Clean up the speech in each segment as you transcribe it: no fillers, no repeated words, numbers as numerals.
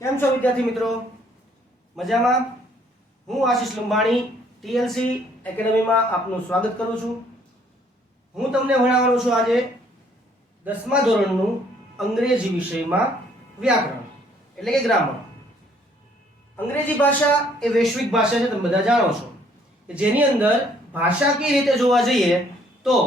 કેમ છો વિદ્યાર્થી મિત્રો? મજામાં? હું આશીષ લંબાણી ટીએલસી એકેડમીમાં આપનું સ્વાગત કરું છું. હું તમને ભણાવવાનો છું આજે 10મા ધોરણનું અંગ્રેજી વિષયમાં વ્યાકરણ એટલે કે ગ્રામર. અંગ્રેજી ભાષા એ વૈશ્વિક ભાષા છે, તમે બધા જાણો છો, કે જેની અંદર ભાષાકીય રીતે જોવા જઈએ તો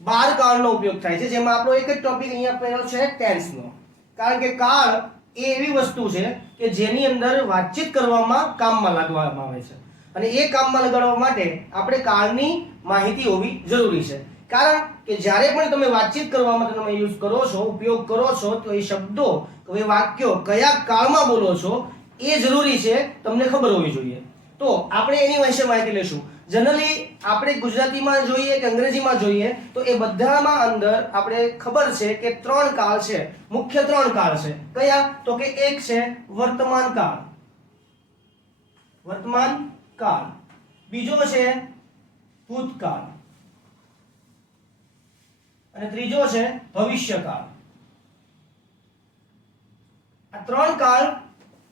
12 કાળનો ઉપયોગ થાય છે, જેમાં આપણો એક જ ટોપિક અહીંયા પહેલો છે ટેન્સનો. કારણ કે કાળ એ એવી વસ્તુ છે કે જેની અંદર વાતચીત કરવામાં કામમાં લાગવામાં આવે છે, અને એ કામમાં લગાડવા માટે આપણે કાળની માહિતી હોવી જરૂરી છે. કારણ કે જ્યારે પણ તમે વાતચીત કરવા માટે તમે યુઝ કરો છો, ઉપયોગ કરો છો, તો એ શબ્દો કે એ વાક્યો કયા કાળમાં બોલો છો એ જરૂરી છે, તમને ખબર હોવી જોઈએ. તો આપણે એની વિશે માહિતી લેશું. જનરલી આપણે ગુજરાતીમાં જોઈએ કે અંગ્રેજીમાં જોઈએ તો એ બધામાં અંદર આપણે ખબર છે કે 3 કાળ છે, મુખ્ય 3 કાળ છે. કયા? તો કે એક છે વર્તમાન કાળ, વર્તમાન કાળ. બીજો છે ભૂતકાળ અને ત્રીજો છે ભવિષ્યકાળ. આ 3 કાળ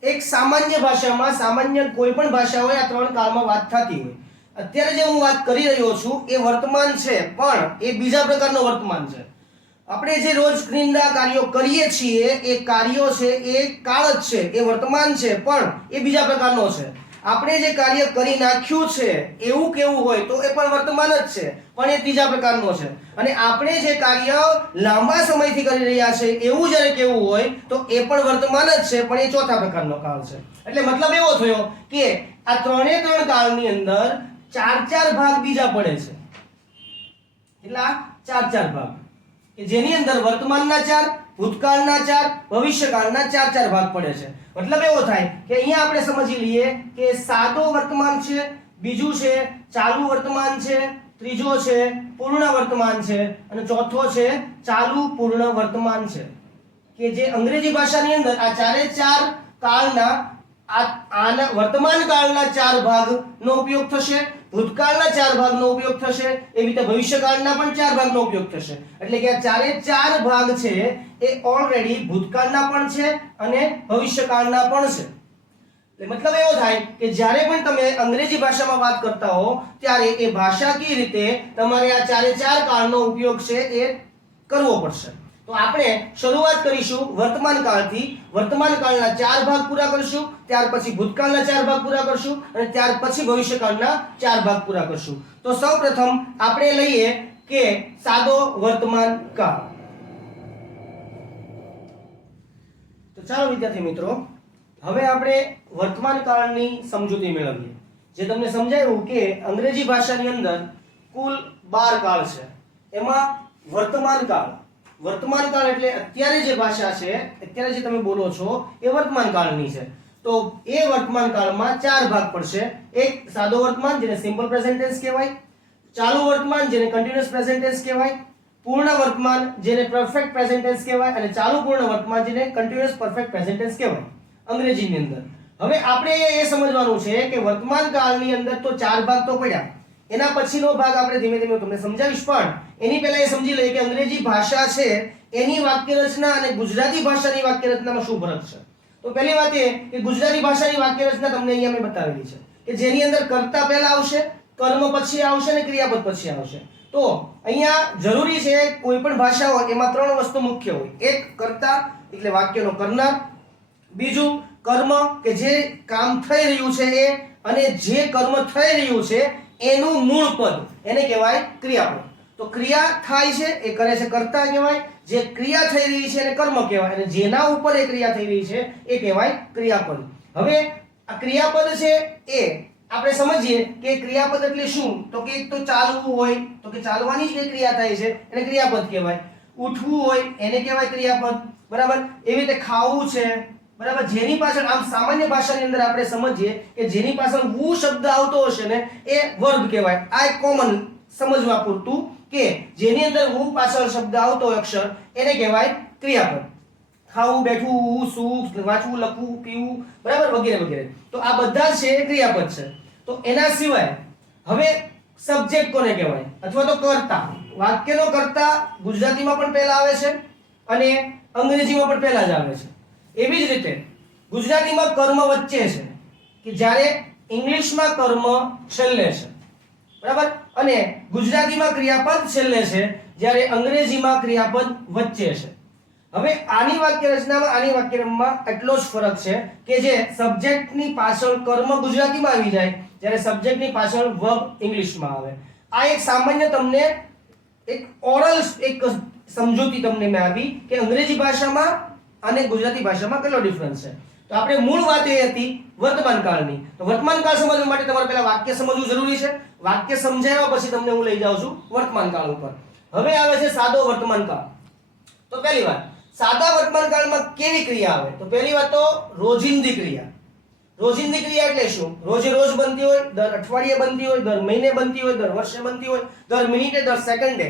એક સામાન્ય ભાષામાં, સામાન્ય કોઈ પણ ભાષા હોય, આ 3 કાળમાં વાત થતી હોય. અત્યારે જે હું વાત કરી રહ્યો છું એ વર્તમાન છે, પણ એ બીજા પ્રકારનો વર્તમાન છે. આપણે જે રોજ સ્ક્રીનના કાર્યો કરીએ છીએ એ કાર્યો છે એ કાળ જ છે, એ વર્તમાન છે, પણ એ બીજા પ્રકારનો છે. આપણે જે કાર્ય કરી નાખ્યું છે એવું કેવું હોય તો એ પણ વર્તમાન જ છે, પણ એ ત્રીજા પ્રકારનો છે. અને આપણે જે કાર્ય લાંબા સમયથી કરી રહ્યા છે એવું જ્યારે કેવું હોય તો એ પણ વર્તમાન જ છે, પણ એ ચોથા પ્રકારનો કાળ છે. એટલે મતલબ એવો થયો કે આ 3 કાળની અંદર 4 ભાગ બીજા પડે છે. એટલા 4 ભાગ કે જેની અંદર વર્તમાનના 4, ભૂતકાળના 4, ભવિષ્યકાળના 4 ભાગ પડે છે. મતલબ એવો થાય કે અહીંયા આપણે સમજી લઈએ કે સાદો વર્તમાન છે, બીજું છે ચાલુ વર્તમાન છે, ત્રીજો છે પૂર્ણ વર્તમાન છે, અને ચોથો છે ચાલુ પૂર્ણ વર્તમાન છે. કે જે અંગ્રેજી ભાષાની અંદર આ 4 કાળના આના વર્તમાન કાળના 4 ભાગનો ઉપયોગ થશે, ભૂતકાળના 4 ભાગનો ઉપયોગ થશે, એવી રીતે ભવિષ્યકાળના પણ 4 ભાગનો ઉપયોગ થશે. એટલે કે આ 4 ભાગ છે એ ઓલરેડી ભૂતકાળના પણ છે અને ભવિષ્યકાળના પણ છે. એટલે મતલબ એવો થાય કે જ્યારે પણ તમે અંગ્રેજી ભાષામાં વાત કરતા હો ત્યારે એ ભાષાકીય રીતે તમારે આ 4 કાળનો ઉપયોગ છે એ કરવો પડશે. તો આપણે શરૂઆત કરીશું વર્તમાન કાળથી. વર્તમાન કાળના 4 ભાગ પૂરા કરશું, ત્યાર પછી ભૂતકાળના 4 ભાગ પૂરા કરશું, અને ત્યાર પછી ભવિષ્યકાળના 4 ભાગ પૂરા કરશું. તો સૌપ્રથમ આપણે લઈએ કે સાદો વર્તમાન કાળ. તો ચાલો વિદ્યાર્થી મિત્રો, હવે આપણે વર્તમાન કાળની સમજૂતી મેળવીએ. જે તમને સમજાયું કે અંગ્રેજી ભાષાની અંદર કુલ 12 કાળ છે, એમાં વર્તમાન કાળ એટલે અત્યારે જે ભાષા છે, અત્યારે જે તમે બોલો છો એ વર્તમાન કાળની છે. તો એ વર્તમાન કાળમાં 4 ભાગ પડશે. એક સાદો વર્તમાન જેને સિમ્પલ પ્રેઝન્ટ ટેન્સ કહેવાય, ચાલુ વર્તમાન જેને કન્ટિન્યુઅસ પ્રેઝન્ટ ટેન્સ કહેવાય, પૂર્ણ વર્તમાન જેને પરફેક્ટ પ્રેઝન્ટ ટેન્સ કહેવાય, અને ચાલુ પૂર્ણ વર્તમાન જેને કન્ટિન્યુઅસ પરફેક્ટ પ્રેઝન્ટ ટેન્સ કહેવાય અંગ્રેજીની અંદર. હવે આપણે એ સમજવાનું છે કે વર્તમાન કાળની અંદર તો 4 ભાગ તો પડ્યા, એના પછીનો ભાગ આપણે ધીમે ધીમે તમને સમજાવીશ, પણ એની પહેલા એ સમજી લઈએ કે અંગ્રેજી ભાષા છે એની વાક્ય રચના અને ગુજરાતી ભાષાની વાક્ય રચનામાં શું ફરક છે. તો પહેલી વાત એ કે ગુજરાતી ભાષાની વાક્ય રચના તમને અહીંયા મેં બતાવેલી છે કે જેની અંદર કર્તા પહેલા આવશે, કર્મ પછી આવશે અને ક્રિયાપદ પછી આવશે. તો અહીંયા જરૂરી છે કોઈ પણ ભાષા હોય એમાં 3 વસ્તુ મુખ્ય હોય. એક કર્તા એટલે વાક્યનો કરનાર, બીજું કર્મ કે જે કામ થઈ રહ્યું છે એ, અને જે કર્મ થઈ રહ્યું છે એનું મૂળ પદ એને કહેવાય ક્રિયાપદ. તો ક્રિયા થાય છે એ કરે છે કર્તા કહેવાય, જે ક્રિયા થઈ રહી છે એને કર્મ કહેવાય, અને જેના ઉપર એ ક્રિયા થઈ રહી છે એ કહેવાય ક્રિયાપદ. હવે આ ક્રિયાપદ છે એ આપણે સમજીએ કે ક્રિયાપદ એટલે શું. તો કે એક તો ચાલવું હોય તો કે ચાલવાની જે ક્રિયા થાય છે એને ક્રિયાપદ કહેવાય, ઉઠવું હોય એને કહેવાય ક્રિયાપદ, બરાબર. એવી રીતે ખાવું છે, બરાબર. જેની પાછળ આમ સામાન્ય ભાષાની અંદર આપણે સમજીએ કે જેની પાછળ વુ શબ્દ આવતો હશે ને એ વર્બ કહેવાય. આ એક કોમન સમજવા પૂરતું કે જેની અંદર વુ પાછળ શબ્દ આવતો અક્ષર એને કહેવાય ક્રિયાપદ. ખાવું, બેઠવું, સૂવું, વાંચવું, લખવું, પીવું, બરાબર, વગેરે વગેરે. તો આ બધા છે ક્રિયાપદ છે. તો એના સિવાય હવે સબ્જેક્ટ કોને કહેવાય અથવા તો કર્તા. વાક્યનો કર્તા ગુજરાતીમાં પણ પહેલા આવે છે અને અંગ્રેજીમાં પણ પહેલા જ આવે છે. એવી જ રીતે ગુજરાતીમાં કર્મ વચ્ચે છે કે જ્યારે ઇંગ્લિશમાં કર્મ છેલ્લે છે, બરાબર, અને ગુજરાતીમાં ક્રિયાપદ છેલ્લે છે જ્યારે અંગ્રેજીમાં ક્રિયાપદ વચ્ચે છે. હવે આની વાક્ય રચનામાં આની વાક્ય રચનામાં એટલો જ ફરક છે કે જે સબ્જેક્ટની પાછળ કર્મ ગુજરાતીમાં આવી જાય જ્યારે સબ્જેક્ટની પાછળ વર્બ ઇંગ્લિશમાં આવે. આ એક સામાન્ય તમને એક ઓરલ એક સમજૂતી તમને મેં આપી કે અંગ્રેજી ભાષામાં અને ગુજરાતી ભાષામાં કેટલો ડિફરન્સ છે. તો આપણે મૂળ વાત એ હતી વર્તમાન કાળની. તો વર્તમાન કાળ સમજવા માટે તમારે પહેલા વાક્ય સમજવું જરૂરી છે. વાક્ય સમજાવ્યા પછી તમને હું લઈ જાઉં છું વર્તમાન કાળ ઉપર. હવે આવે છે સાદો વર્તમાન કાળ. તો પહેલી વાત, સાદા વર્તમાન કાળમાં કેવી ક્રિયા આવે? તો પહેલી વાત તો રોજિંદી ક્રિયા. રોજિંદી ક્રિયા એટલે શું? રોજે રોજ બનતી હોય, દર અઠવાડિયે બનતી હોય, દર મહિને બનતી હોય, દર વર્ષે બનતી હોય, દર મિનિટે, દર સેકન્ડે,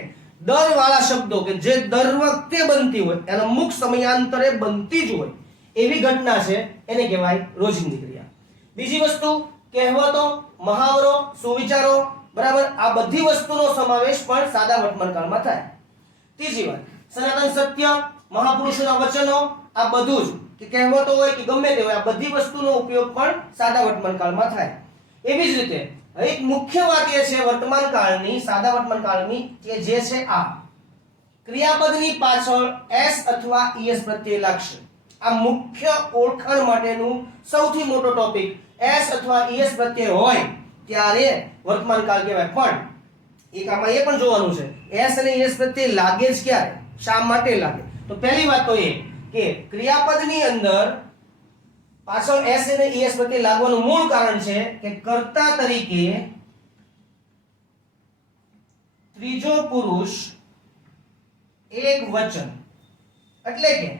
દર વાળા શબ્દો કે જે દર વખતે બનતી હોય, એના અમુક સમયાંતરે બનતી જ હોય એવી ઘટના છે, એને કહેવાય રોજિંદી ક્રિયા. બીજી વસ્તુ કહેવતો, મહાવરો, સુવિચારો, બરાબર, આ બધી વસ્તુનો સમાવેશ પણ સાદા વર્તમાન કાળમાં થાય. ત્રીજી વાત, સનાતન સત્ય, મહાપુરુષોના વચનો, આ બધું જ કે કહેવતો હોય કે ગમે તે હોય, આ બધી વસ્તુનો ઉપયોગ પણ સાદા વર્તમાન કાળમાં થાય. એવી જ રીતે એક મુખ્ય વાત એ છે વર્તમાન કાળની, સાદા વર્તમાન કાળની, કે જે છે આ ક્રિયાપદની પાછળ s અથવા es પ્રત્યય લાગશે. આ મુખ્ય ઓળખાણ માટેનું સૌથી મોટો ટોપિક. s અથવા es પ્રત્યય હોય ત્યારે વર્તમાન કાળ કહેવાય. પણ એક આમાં એ પણ જોવાનું છે s અને es પ્રત્યય લાગે જ ક્યારે, શા માટે લાગે? તો પહેલી વાત તો એ કે ક્રિયાપદની અંદર પાછળ s અને es પ્રત્યય લાગવાનું મૂળ કારણ છે કે કર્તા તરીકે ત્રીજો પુરુષ એક વચન. એટલે કે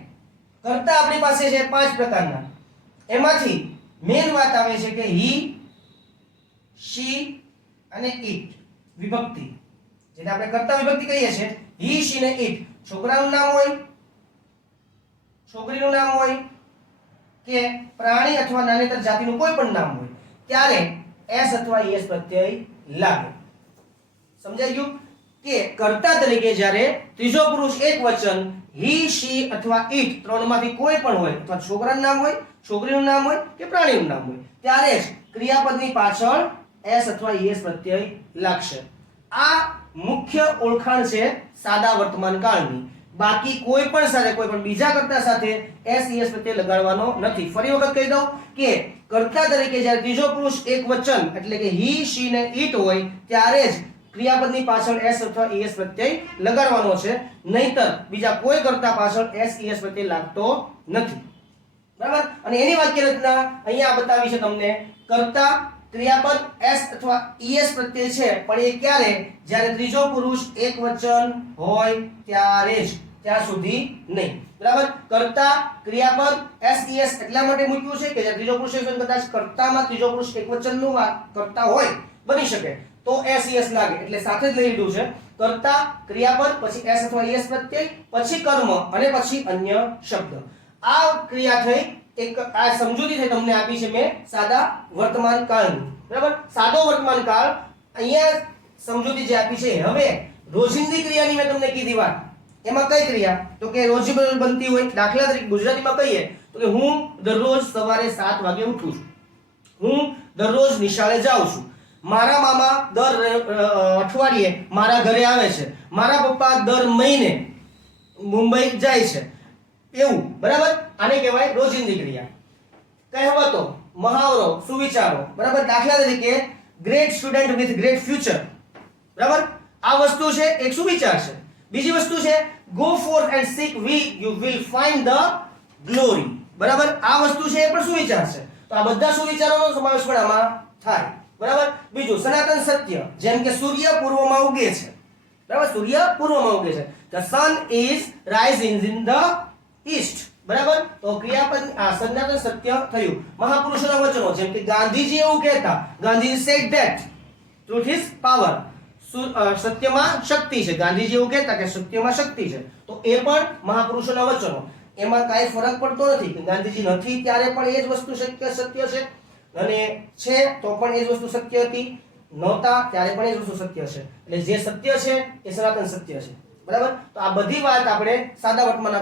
કર્તા આપણી પાસે છે 5 પ્રકારના. એમાંથી મેઇન વાત આવે છે કે he, she અને it વિભક્તિ, જેને આપણે કર્તા વિભક્તિ કહીએ છીએ. he, she ને it. છોકરાનું નામ હોય, છોકરીનું નામ હોય કે પ્રાણી અથવા નાનેતર જાતિનું કોઈ પણ નામ હોય ત્યારે s અથવા es પ્રત્યય લાગે. સમજાઈ ગયું? કે કર્તા તરીકે જ્યારે ત્રીજો પુરુષ એક વચન he, she અથવા it ત્રણમાંથી કોઈ પણ હોય, અથવા છોકરાનું નામ હોય, છોકરીનું નામ હોય કે પ્રાણીનું નામ હોય, ત્યારે જ ક્રિયાપદની પાછળ s અથવા es પ્રત્યય લાગશે. આ મુખ્ય ઓળખાણ છે સાદા વર્તમાન કાળની. બાકી કોઈ પણ સાથે, કોઈ પણ બીજા કર્તા સાથે s es પ્રત્યય લગાડવાનો નથી. ફરી વખત કહી દઉં કે કર્તા તરીકે જ્યારે ત્રીજો પુરુષ એક વચન એટલે કે he, she ને it હોય ત્યારે જ ક્રિયાપદની પાછળ s અથવા es પ્રત્યય લગાડવાનો છે. નહીતર બીજા કોઈ કર્તા પાછળ s es પ્રત્યય લાગતો નથી. બરાબર? અને એની વાક્ય રચના અહીંયા બતાવી છે તમને. કર્તા ક્રિયાપદ s અથવા es પ્રત્યય છે, પણ એ ક્યારે? જ્યારે ત્રીજો પુરુષ એક વચન હોય ત્યારે જ, ત્યાં સુધી નહીં. બરાબર? કર્તા ક્રિયાપદ s es એટલા માટે મૂક્યું છે કે જ્યારે ત્રીજો પુરુષ એક વચન, કદાચ કર્તામાં ત્રીજો પુરુષ એક વચનનું કર્તા હોય, બની શકે, તો s es લાગે. એટલે સાથે જ લઈ લીધું છે કર્તા ક્રિયાપદ, પછી s અથવા es પ્રત્યય, પછી કર્મ અને પછી અન્ય શબ્દ. આ ક્રિયા થઈ, એક આ સમજૂતી થઈ તમને આપી છે મેં સાદા વર્તમાન કાળની. બરાબર? સાદો વર્તમાન કાળ અહીંયા સમજૂતી જે આપી છે. હવે રોજિંદી ક્રિયાની મેં તમને કીધી વાત. એમાં કઈ ક્રિયા? તો કે રોજબરોજ બનતી હોય. દાખલા તરીકે ગુજરાતીમાં કહીએ તો કે હું દરરોજ સવારે 7 વાગે ઉઠું છું. હું દરરોજ નિશાળે જાઉં છું. મારા મામા દર અઠવાડિયે મારા ઘરે આવે છે. મારા પપ્પા દર મહિને મુંબઈ જાય છે. એવું. બરાબર? આને કહેવાય રોજિંદી ક્રિયા. કહેવતો, મહાવરો, સુવિચારો. બરાબર? દાખલા તરીકે great student with great future. બરાબર? આ વસ્તુ છે એક સુવિચાર છે. બીજી વસ્તુ છે go fourth and seek you will find the glory. બરાબર? આ વસ્તુ છે એ પણ સુવિચાર છે. તો આ બધા સુવિચારોનો સમાવેશ પણ આમાં થાય. બરાબર? બીજું સનાતન સત્ય, જેમ કે સૂર્ય પૂર્વમાં ઉગે છે. બરાબર? સૂર્ય પૂર્વમાં ઉગે છે. The sun is rising in the east. બરાબર? તો ક્રિયાપદ આ સનાતન સત્ય થયું. મહાપુરુષોના વચનો, જેમ કે ગાંધીજી એવું કહેતા, Gandhiji said that truth is power. સત્યમાં શક્તિ છે. ગાંધીજી એવું કહેતા કે સત્યમાં શક્તિ છે. તો એ પણ મહાપુરુષોના વચનો. એમાં કાંઈ ફરક પડતો નથી કે ગાંધીજી નથી ત્યારે પણ એ જ વસ્તુ સત્ય છે, અને છે તો પણ એ જ વસ્તુ સત્ય હતી, નહોતા ત્યારે પણ એ જ વસ્તુ સત્ય છે. એટલે જે સત્ય છે એ સનાતન સત્ય છે. બરાબર. તો આ બધી વાત આપણે સાદા વર્તમાન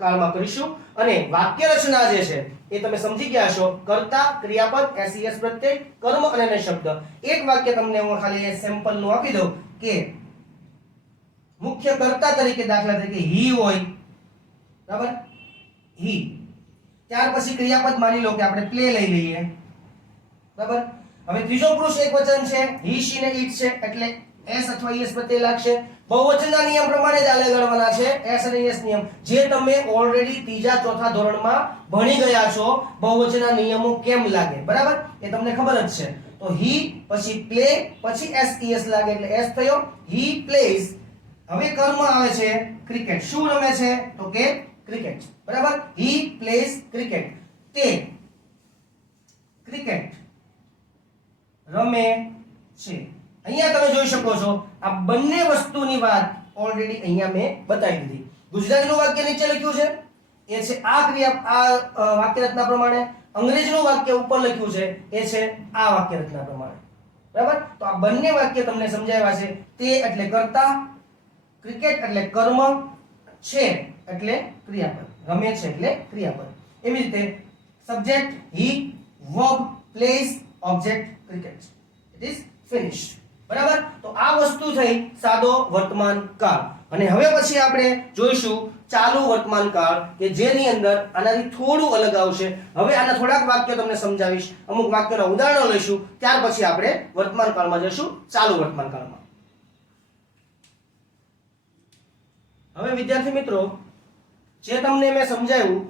કાળમાં કરીશું. અને વાક્ય રચના જે છે એ તમે સમજી ગયા છો. કર્તા, ક્રિયાપદ, એસ પ્રત્યય, કર્મ અને અન્ય શબ્દ. એક વાક્ય તમને હું ખાલી સેમ્પલ નું આપી દઉં કે મુખ્ય કર્તા તરીકે દાખલા તરીકે હી હોય, બરાબર, હી. ત્યાર પછી ક્રિયાપદ માની લો કે આપણે પ્લે લઈ લઈએ, બરાબર. હવે ત્રીજો પુરુષ એકવચન છે, હી, શી ને ઇટ છે, એટલે એસ અથવા ઈએસ પ્રત્યય લાગશે. બહુવચનના નિયમ પ્રમાણે જ આલે ગણવાના છે, એસ અને ઈએસ નિયમ, જે તમે ઓલરેડી ત્રીજા ચોથા ધોરણમાં ભણી ગયા છો. બહુવચનના નિયમો કેમ લાગે, બરાબર, એ તમને ખબર જ છે. તો હી પછી પ્લે પછી એસ ઈએસ લાગે એટલે એસ થયો, હી પ્લેઝ. હવે કર્મ આવે છે ક્રિકેટ. શું રમે છે તો કે ક્રિકેટ, બરાબર. હી પ્લેઝ ક્રિકેટ, તે ક્રિકેટ રમે છે. અહીંયા તમે જોઈ શકો છો આ બંને વસ્તુની વાત ઓલરેડી અહીંયા મેં બતાવી દીધી. ગુજરાતીનું વાક્ય નીચે લખ્યું છે એ છે આ ક્રિયા, આ વાક્ય રચના પ્રમાણે. અંગ્રેજીનું વાક્ય ઉપર લખ્યું છે એ છે આ વાક્ય રચના પ્રમાણે, બરાબર. તો આ બંને વાક્ય તમને સમજાવ્યા છે. તે એટલે કર્તા, ક્રિકેટ એટલે કર્મ, છે એટલે ક્રિયાપદ, રમે છે એટલે ક્રિયાપદ. એવી રીતે subject he, verb place, object cricket. It is finished, બરાબર. તો આ વસ્તુ થઈ સાદો વર્તમાન કાળ. અને હવે પછી આપણે જોઈશું ચાલુ વર્તમાન કાળ કે જેની અંદર આનાથી થોડું અલગ આવશે. હવે આના થોડાક વાક્યો તમને સમજાવીશ, અમુક વાક્યોના ઉદાહરણો લઈશું, ત્યાર પછી આપણે વર્તમાન કાળમાં જઈશું, ચાલુ વર્તમાન કાળમાં. હવે વિદ્યાર્થી મિત્રો, જે તમને મેં સમજાવ્યું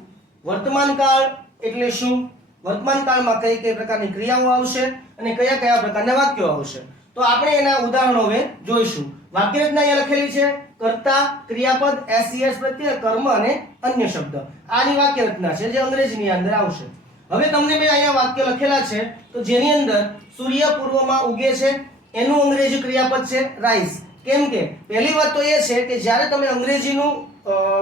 વર્તમાન કાળ એટલે શું, વર્તમાન કાળમાં કઈ કઈ પ્રકારની ક્રિયાઓ આવશે અને કયા કયા પ્રકારના વાક્યો આવશે, તો આપણે એના ઉદાહરણો હવે જોઈશું. વાક્ય રચના અહીંયા લખેલી છે, કર્તા, ક્રિયાપદ, એસ પ્રત્યય, કર્મ અને અન્ય શબ્દ. આની વાક્ય રચના છે જે અંગ્રેજીની અંદર આવશે. હવે તમને મેં અહીંયા વાક્ય લખેલા છે તો જેની અંદર સૂર્ય પૂર્વમાં ઉગે છે એનું અંગ્રેજી ક્રિયાપદ છે રાઇઝ. કેમ કે પહેલી વાત તો એ છે કે જ્યારે તમે અંગ્રેજીનું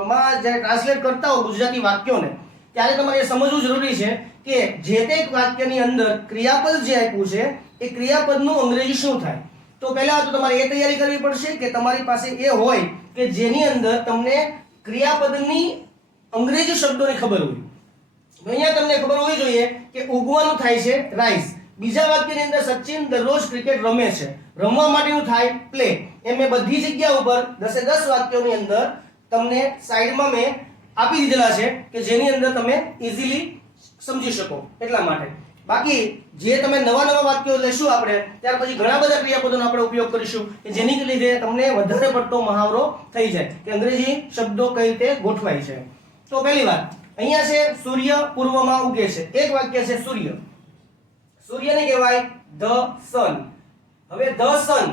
માં જ્યારે ટ્રાન્સલેટ કરતા હો ગુજરાતી વાક્યોને, ત્યારે તમારે એ સમજવું જરૂરી છે કે જે તે વાક્યની અંદર ક્રિયાપદ જે આપ્યું છે એ ક્રિયાપદનું અંગ્રેજી શું થાય. તો પહેલા તો તમારે એ તૈયારી કરવી પડશે કે તમારી પાસે એ હોય કે જેની અંદર તમને ક્રિયાપદની અંગ્રેજી શબ્દોની ખબર હોય. અહીંયા તમને ખબર હોવી જોઈએ કે ઉગવાનું થાય છે રાઇઝ. બીજા વાક્યની અંદર સચિન દરરોજ ક્રિકેટ રમે છે, રમવા માટેનું થાય પ્લે. એમ મેં બધી જગ્યા ઉપર 10 વાક્યોની અંદર તમને સાઈડમાં મેં આપી દીધેલા છે કે જેની અંદર તમે ઈઝીલી સમજી શકો એટલા માટે. બાકી જે તમે નવા વાક્યો લેશું આપણે, ત્યાર પછી ઘણા બધા ક્રિયાપદોનો આપણે ઉપયોગ કરીશું કે જેની લીધે તમને વધારે પડતો મહાવરો થઈ જાય કે અંગ્રેજી શબ્દો કઈ રીતે ગોઠવાય છે. તો પહેલી વાત અહીંયા છે સૂર્ય પૂર્વમાં ઉગે છે. એક વાક્ય છે સૂર્ય. સૂર્યને કહેવાય ધ સન. હવે ધ સન,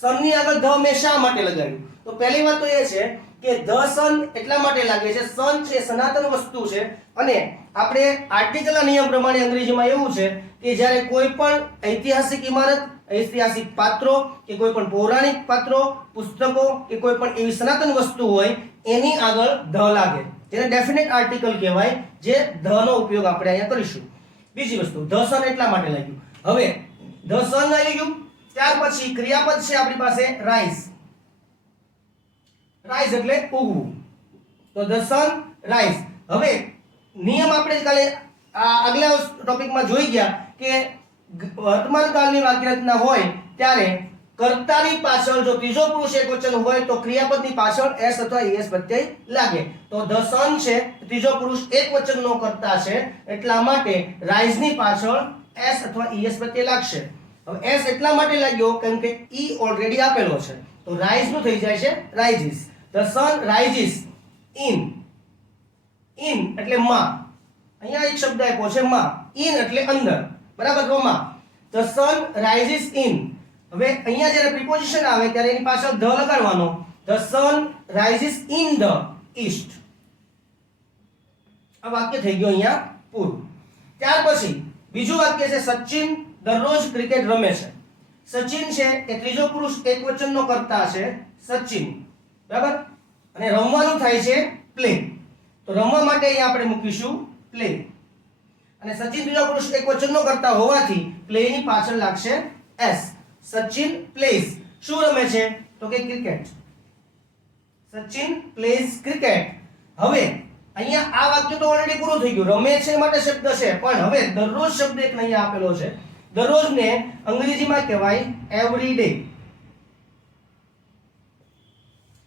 સન ની આગળ ધ મેં શા માટે લગાવ્યું? તો પહેલી વાત તો એ છે કે ધ સન એટલા માટે લાગે છે, સન છે સનાતન વસ્તુ છે અને આપણે આર્ટિકલના નિયમ પ્રમાણે અંગ્રેજીમાં એવું છે કે જ્યારે કોઈ પણ ઐતિહાસિક ઇમારત, ઐતિહાસિક પાત્રો કે કોઈ પણ પૌરાણિક પાત્રો, પુસ્તકો કે કોઈ પણ એવી સનાતન વસ્તુ હોય એની આગળ ધ લાગે, જેને ડેફિનેટ આર્ટિકલ કહેવાય, જે ધ નો ઉપયોગ આપણે અહીંયા કરીશું. બીજી વસ્તુ ધ સન એટલા માટે લાગ્યું. હવે ધ સન આવી ગયું, ત્યાર પછી ક્રિયાપદ છે આપણી પાસે રાઇઝ. રાઇઝ એટલે ઉગવું. તો ધ સન રાઇઝ. હવે નિયમ આપણે કાલે આગલા ટોપિકમાં જોઈ ગયા કે વર્તમાન કાળની વાક્ય રચના હોય ત્યારે કર્તાની પાછળ જો ત્રીજો પુરુષ એકવચન હોય તો ક્રિયાપદની પાછળ એસ અથવા ઈએસ પ્રત્યય લાગે. તો ધ સન છે ત્રીજો પુરુષ એકવચનનો કર્તા છે એટલા માટે રાઇઝ ની પાછળ એસ અથવા ઈએસ પ્રત્યય લાગશે. હવે એસ એટલા માટે લાગ્યો કેમ કે ઈ ઓલરેડી આપેલો છે, તો રાઇઝ નું થઈ જાય છે rises. The sun rises in. In એટલે માં, અહીંયા એક શબ્દ આપ્યો છે માં. ઇન એટલે અંદર, બરાબર, તો માં. The sun rises in. હવે અહીંયા જ્યારે પ્રિપોઝિશન આવે ત્યારે એની પાછળ ધ લગાડવાનો. The sun rises in the east. આ વાક્ય થઈ ગયો અહીંયા પૂરું. ત્યાર પછી બીજું વાક્ય છે સચિન દરરોજ ક્રિકેટ રમે છે. સચિન છે એ ત્રીજો પુરુષ એકવચનનો કર્તા છે સચિન, બરાબર, અને રમવાનું થાય છે પ્લે. તો રમવા માટે અહીંયા આપણે મૂકીશું પ્લે. અને સચિન ત્રીજો પુરુષ એકવચનનો કર્તા હોવાથી પ્લે ની પાછળ લાગશે એસ. સચિન પ્લેઝ. શું રમે છે તો કે ક્રિકેટ. Sachin plays cricket. હવે અહીંયા આ વાક્ય તો ઓલરેડી પૂરું થઈ ગયું. રમે છે માટે શબ્દ છે, પણ હવે દરરોજ શબ્દ એક અહીંયા આપેલો છે. દરરોજને અંગ્રેજીમાં કહેવાય every day.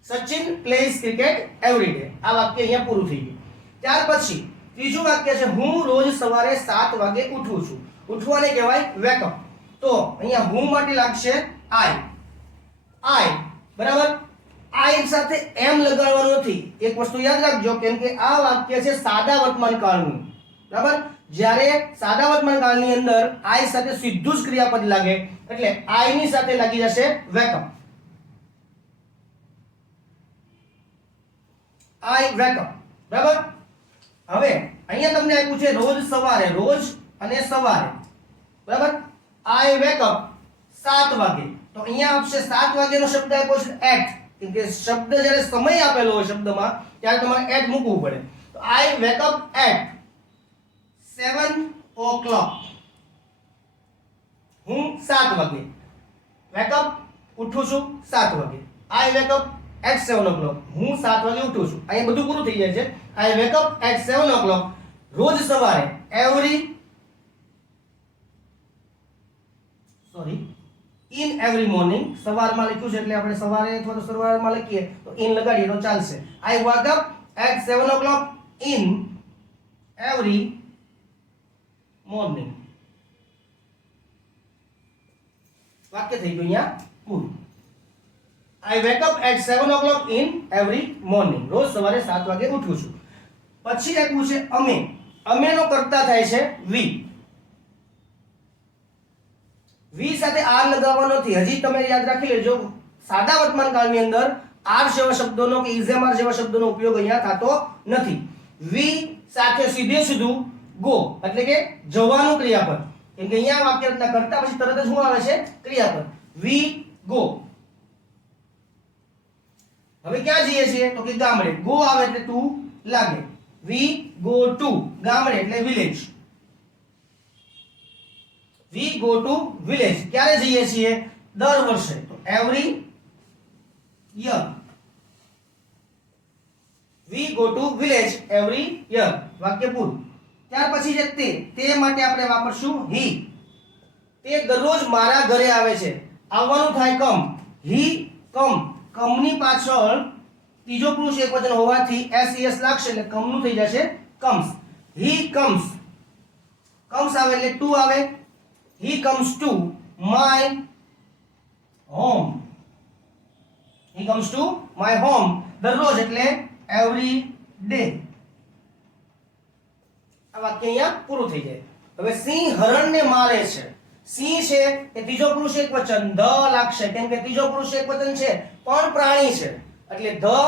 Sachin plays cricket every day. આ વાક્ય અહીંયા પૂરું થઈ ગયું. ત્યાર પછી ત્રીજું વાક્ય છે હું રોજ સવારે 7 વાગે ઉઠું છું. ઉઠવાને કહેવાય વેક અપ. તો અહીંયા હું માટે લાગશે આઈ. બરાબર. આઈ સાથે એમ લગાડવાનું નથી. એક વસ્તુ યાદ રાખજો, કેમ કે આ વાક્ય છે સાદા વર્તમાન કાળનું. બરાબર. જ્યારે સાદા વર્તમાન કાળની અંદર આઈ સાથે સીધું જ ક્રિયાપદ લાગે, એટલે આઈ ની સાથે લાગી જશે વેક અપ. આઈ વેક અપ. બરાબર. હવે અહીંયા તમને આપ્યું છે રોજ સવારે, રોજ અને સવારે. બરાબર. આઈ વેક અપ 7 વાગે. તો અહીંયા આપશે 7 વાગ્યાનો શબ્દ આપ્યો છે એટ. કેમ કે શબ્દ જ્યારે સમય આપેલો હોય શબ્દમાં, ત્યારે તમારે એટ મૂકવું પડે. તો આઈ વેક અપ એટ 7 o'clock. હું 7 વાગે. વેક અપ ઉઠું છું 7 વાગે. આઈ વેક અપ at 7 o'clock. હું 7 વાગે ઉઠું છું. અહીંયા બધું પૂરું થઈ જાય છે. I wake up at 7 o'clock. રોજ સવારે in every morning. સવારમાં લખ્યું છે એટલે આપણે સવારે અથવા તો સવારમાં લખીએ તો in લગાડીએ તો ચાલશે. I wake up at 7 o'clock in every morning. વાક્ય થઈ ગયું અહીંયા પૂરું. I wake up at 7 o'clock in every morning. રોજ સવારે 7 વાગે ઉઠું છું. પછી આપ્યું છે અમે. અમેનો કર્તા થાય છે વી. વી સાથે આર લગાવવાનો નથી. હજી તમે યાદ રાખી લેજો, સાદા વર્તમાન કાળની અંદર આર જેવા શબ્દોનો કે ઇઝ એમ આર જેવા શબ્દોનો ઉપયોગ અહીંયા થતો નથી. વી સાથે સીધે સીધું ગો, એટલે કે જવાનું ક્રિયાપદ. કેમ કે અહીંયા વાક્ય રચના કરતા પછી તરત જ શું આવે છે? ક્રિયાપદ. We go. હવે ક્યાં જઈએ છીએ? તો કે ગામડે. ગો આવે એટલે ટુ લાગે. વી ગો ટુ ગામડે એટલે village. We go to village. ક્યારે જઈએ છીએ? દર વર્ષે. તો every year. We go to village every year. વાક્ય પૂરું. ત્યાર પછી છે તે માટે આપણે વાપરશું હી. તે દરરોજ મારા ઘરે આવે છે. આવવાનું થાય કમ. હી કમ. કમની પાછળ ત્રીજો પુરુષ એકવચન હોવાથી એસ લાગશે એટલે કમનું થઈ જશે કમ્સ. હી કમ્સ. કમ્સ આવે એટલે ટુ આવે. He comes to my home. He comes to my home. દરરોજ એટલે એવરી ડે. આ વાક્ય અહીંયા પૂરું થઈ જાય. હવે સિંહ હરણને મારે છે. સિંહ છે એ ત્રીજો પુરુષ એકવચન ધ લાગશે, કેમ કે ત્રીજો પુરુષ એકવચન છે પણ પ્રાણી છે, એટલે the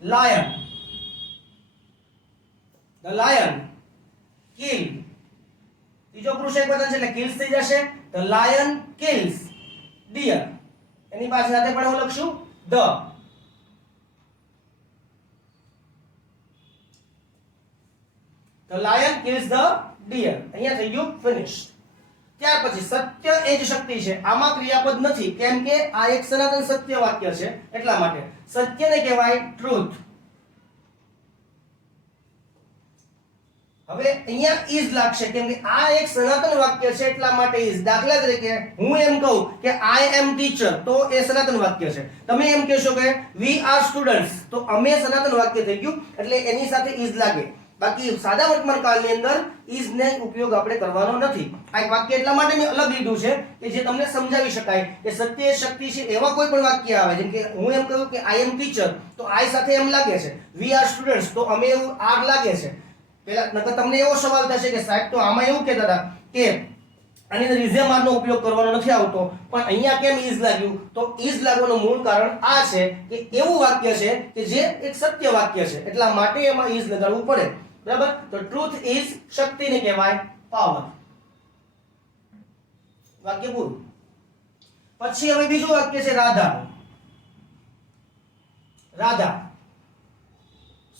lion. The lion kill. ત્રીજો પુરુષ એકવચન છે એટલે કિલ્સ થઈ જશે. The lion kills deer. એની પાસે સાથે પણ હું લખશું the. The lion kills the deer. અહીંયા થઈ ગયું ફિનિશ. ત્યાર પછી સત્ય એ જ શક્તિ છે. આમાં ક્રિયાપદ નથી, કેમ કે આ એક સનાતન સત્ય વાક્ય છે, એટલા માટે સત્યને કહેવાય ટ્રુથ. હવે અહીંયા ઇઝ લાગશે, કેમ કે આ એક સનાતન વાક્ય છે એટલા માટે ઇઝ. દાખલા તરીકે હું એમ કહું કે આઈ એમ ટીચર, તો એ સનાતન વાક્ય છે. તમે એમ કહેશો કે વી આર સ્ટુડન્ટ્સ, તો અમે સનાતન વાક્ય થઈ ગયું, એટલે એની સાથે ઇઝ લાગે. બાકી સાદા વર્તમાન કાળની અંદર ઇઝ ને ઉપયોગ આપણે કરવાનો નથી. આ એક વાક્ય એટલા માટે મેં અલગ લીધું છે કે જે તમને સમજાવી શકાય કે સત્ય એ શક્તિ છે. એવા કોઈ પણ વાક્ય આવે, જેમ કે હું એમ કહું કે આઈ એમ ટીચર, તો આઈ સાથે એમ લાગે છે. વી આર સ્ટુડન્ટ્સ, તો અમે એવું આર લાગે છે. પહેલા નકર તમને એવો સવાલ થશે કે સાહેબ તો આમાં એવું કહેતા હતા કે આની અંદર ઇઝ એમ આર નો ઉપયોગ કરવાનો નથી આવતો, પણ અહીંયા કેમ ઇઝ લાગ્યું? તો ઇઝ લાગવાનું મૂળ કારણ આ છે કે એવું વાક્ય છે કે જે એક સત્ય વાક્ય છે, એટલા માટે એમાં ઇઝ લગાડવું પડે. બરાબર. તો ટ્રુથ ઇઝ શક્તિને કહેવાય પાવર. વાક્ય પૂરું. પછી હવે બીજું વાક્ય છે રાધા. રાધા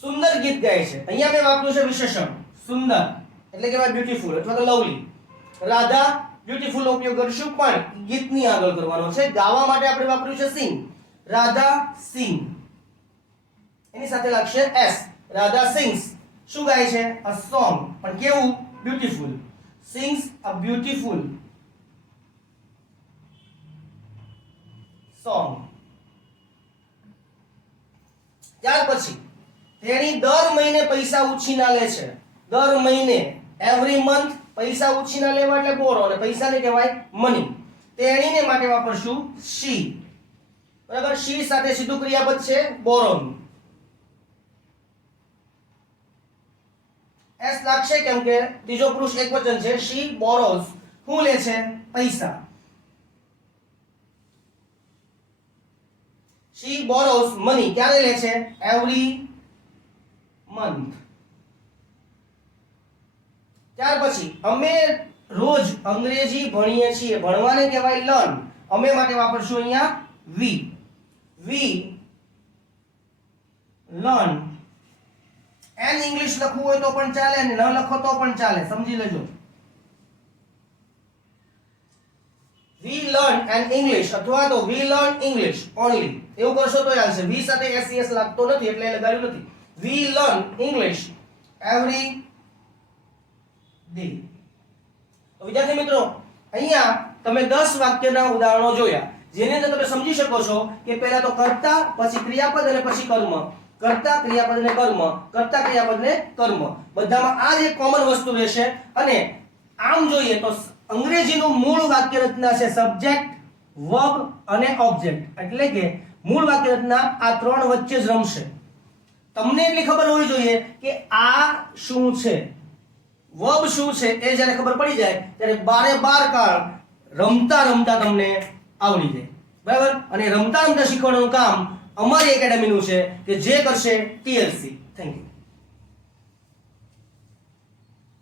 સુંદર ગીત ગાય છે. અહીંયા મેં વાપર્યું છે વિશેષણ સુંદર, એટલે કહેવાય બ્યુટીફુલ અથવા તો લવલી. રાધા બ્યુટીફુલ નો ઉપયોગ કરીશું, પણ ગીતની આગળ કરવાનો છે. ગાવા માટે આપણે વાપર્યું છે સિંગ. રાધા સિંગ. એની સાથે લાગશે એસ. રાધા સિંગ્સ, શું ગાય છે? અ સોંગ, પણ કેવું? Beautiful. Sings a beautiful song. ત્યાર પછી તેણી દર મહિને પૈસા ઉછીના લે છે. દર મહિને, એવરી મંથ પૈસા ઉછીના લેવા એટલે બોરો, અને પૈસાને કહેવાય મની. તેણીને માટે વાપરશું she. બરાબર, she સાથે સીધું ક્રિયાપદ છે બોરોન. એસ લાગશે કેમ કે ત્રીજો પુરુષ એકવચન છે. she borrows, શું લે છે? પૈસા. she borrows money, ક્યારે લે છે? every month. ત્યાર પછી અમે રોજ અંગ્રેજી ભણીએ છીએ. ભણવાને કહેવાય લર્ન. અમે માટે વાપરશું અહીંયા we. we learn. N English લખવું હોય તો પણ ચાલે અને ન લખો તો પણ ચાલે, સમજી લેજો. we learn an English અથવા તો we learn English only, એવું કરશો તો ચાલશે. we સાથે ses લાગતો નથી એટલે લગાડ્યું નથી. we learn English every day. તો વિદ્યાર્થી મિત્રો, અહીંયા તમે 10 વાક્યના ઉદાહરણો જોયા, જેની અંદર તમે સમજી શકો છો કે પહેલા તો કર્તા, પછી ક્રિયાપદ અને પછી કર્મ. કર્તા, ક્રિયાપદ અને કર્મ, કર્તા, ક્રિયાપદ અને કર્મ, બધામાં આ જ એક કોમન વસ્તુ રહેશે. અને આમ જોઈએ તો અંગ્રેજીનું મૂળ વાક્ય રચના છે સબ્જેક્ટ, વર્બ અને ઓબ્જેક્ટ. એટલે કે મૂળ વાક્ય રચના આ ત્રણ વચ્ચે જ રમશે. તમને એટલી ખબર હોવી જોઈએ કે આ શું છે, વર્બ શું છે, એ જ્યારે ખબર પડી જાય ત્યારે બારે બાર કાળ રમતા રમતા તમને આવડી જાય. બરાબર, અને રમતા રમતા શીખવાનું કામ અમારી એકેડેમીનું છે કે જે કરશે TLC. Thank you.